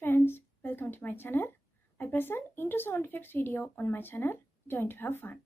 friends, welcome to my channel. I present intro sound effects video on my channel. Join to have fun.